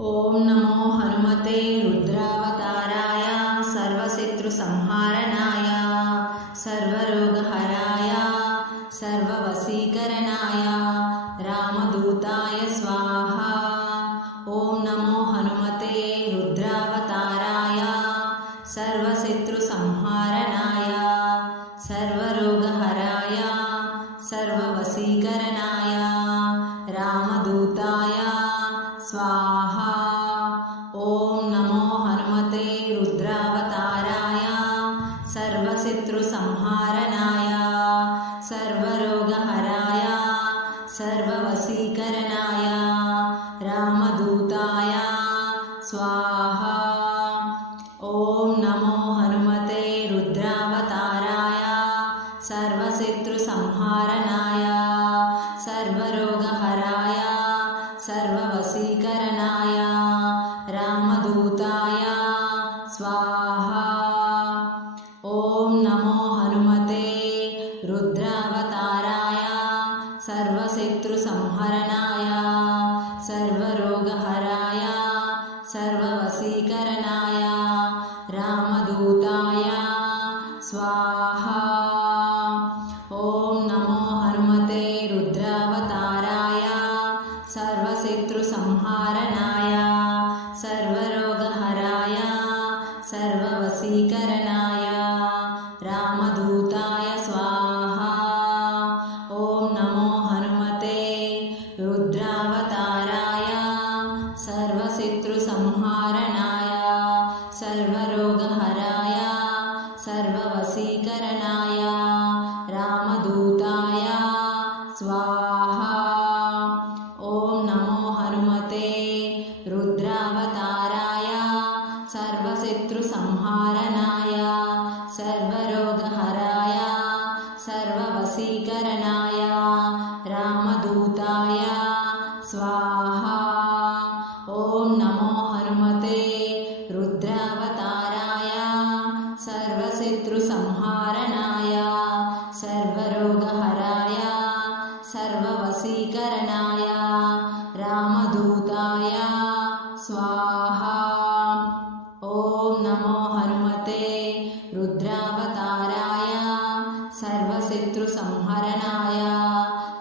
ओम नमो हनुमते रुद्रावताराय सर्वशत्रुसंहारणाय सर्वरोगहराय सर्ववशीकरणाय रामदूताय स्वाहा। ओम नमो हनुमते रुद्रावताराय सर्वशत्रुसंहारणाय सर्वरोगहराय सर्ववशीकरणाय रामदूताय स्वाहा। ओम नमो हनुमते रुद्रावताराय सर्वशत्रुसंहारणाय सर्वरोगहराय सर्ववशीकरणाय रामदूताय स्वाहा। ओम नमो हनुमते रुद्रावताराय सर्वशत्रुसंहारणाय सर्वरोगहराय सर्ववशीकरणाय रामदूताय स्वाहा। ओम नमो हनुमते रुद्रावताराय सर्वशत्रुसंहरणाय सर्वरोगहराय सर्ववशीकरणाय रामदूताय स्वाहा। ओम नमो हनुमते रुद्रावताराय सर्वशत्रुसंहारणाय सर्वरोगहराय सर्ववशीकरणाय रामदूताय स्वाहा। ओम नमो हनुमते रुद्रावताराय सर्वशत्रुसंहारणाय सर्वरोगहराय सर्ववशीकरणाय रामदूताय स्वाहा। ओम नमो हनुमते रुद्रावताराय सर्वशत्रुसंहारणाय सर्वरोगहराय सर्ववशीकरणाय रामदूताय स्वाहा। ओम नमो हनुमते रुद्रावताराय सर्वशत्रुसंहारणाय सर्वरोगहराय सर्ववशीकरणाय रामदूताय स्वाहा। ओम नमो हनुमते रुद्रावताराय सर्वशत्रुसंहरणाय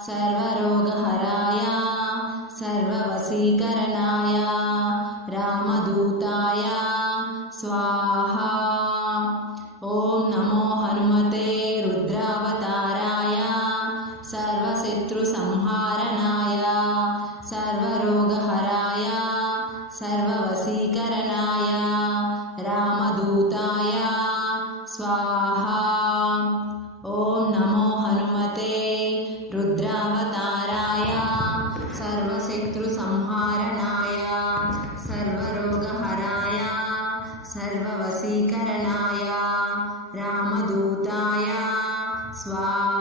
सर्वरोगहराय सर्ववशीकरणाय रामदूताय स्वाहा। ओम नमो हनुमते रुद्रावताराय सर्वशत्रुसंहारणाय सर्वरोगहराय सर्ववशीकरणाय रामदूताय स्वाहा। ओम नमो हनुमते रुद्रावताराय सर्वशत्रुसंहारणाय सर्वरोगहराय सर्ववशीकरणाय रामदूताय स्वाहा।